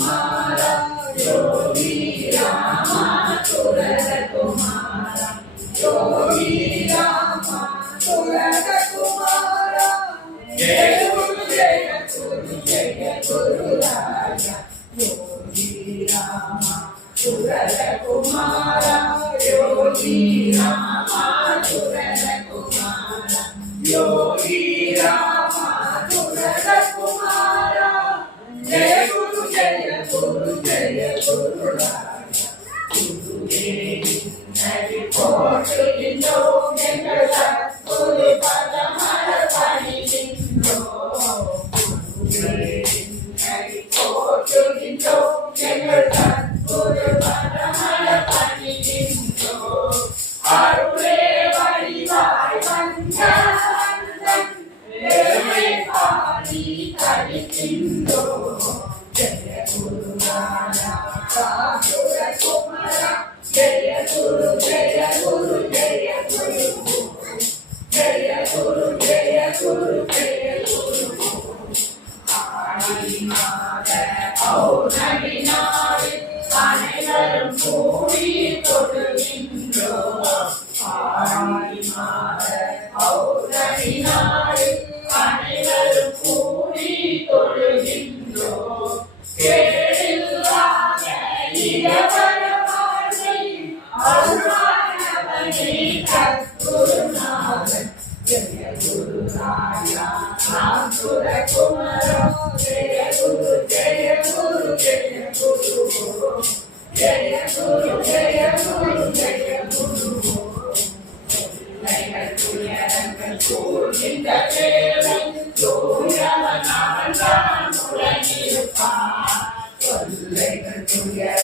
Kumara, Yogi Rama, Surata Kumara, Yogi Rama, Surata Kumara, Jaya Guru Jaya Guru Jaya Guru Raja, Yogi Rama, Surata Kumara, Yogi Rama, Surata Kumara, Yogi Rama, Surata Kumara, Jaya Guru Jaya Guru Jaya Guru Raja, Guru Devi, Hari Koto Indo, Gengala, Guru Padamala Pani Indo, Guru Devi, Hari Koto Indo, Gengala, Guru Padamala Pani Indo, Arule Varivai Vandandan, Ere Pani Kali Indo, Jaya Guru Rana, Surata Kumara, Jaya Guru Jaya Guru Jaya Guru, Jaya Guru Jaya Guru Jaya Guru, Hari Mada Paunami Nari, Anaivarum Kudi Todugiன்றோம், Hari Mada Paunami Nari, Anaivarum Kudi Todugiன்றோம், கேடில்லாத இகபர வாழ்வை அருளானவனே சத்குருநாதன், ஜெய குரு ராயா ராம் சுரகுமரா, ஜெய குரு ஜெய குரு ஜெய குரு, ஜெய குரு ஜெய குரு ஜெய குரு, பிள்ளைகள் துயரங்கள் கூர்கின்ற வேளை தூயவன் அவன் தான் உலகிருப்பான், தொல்லைகள் துயர்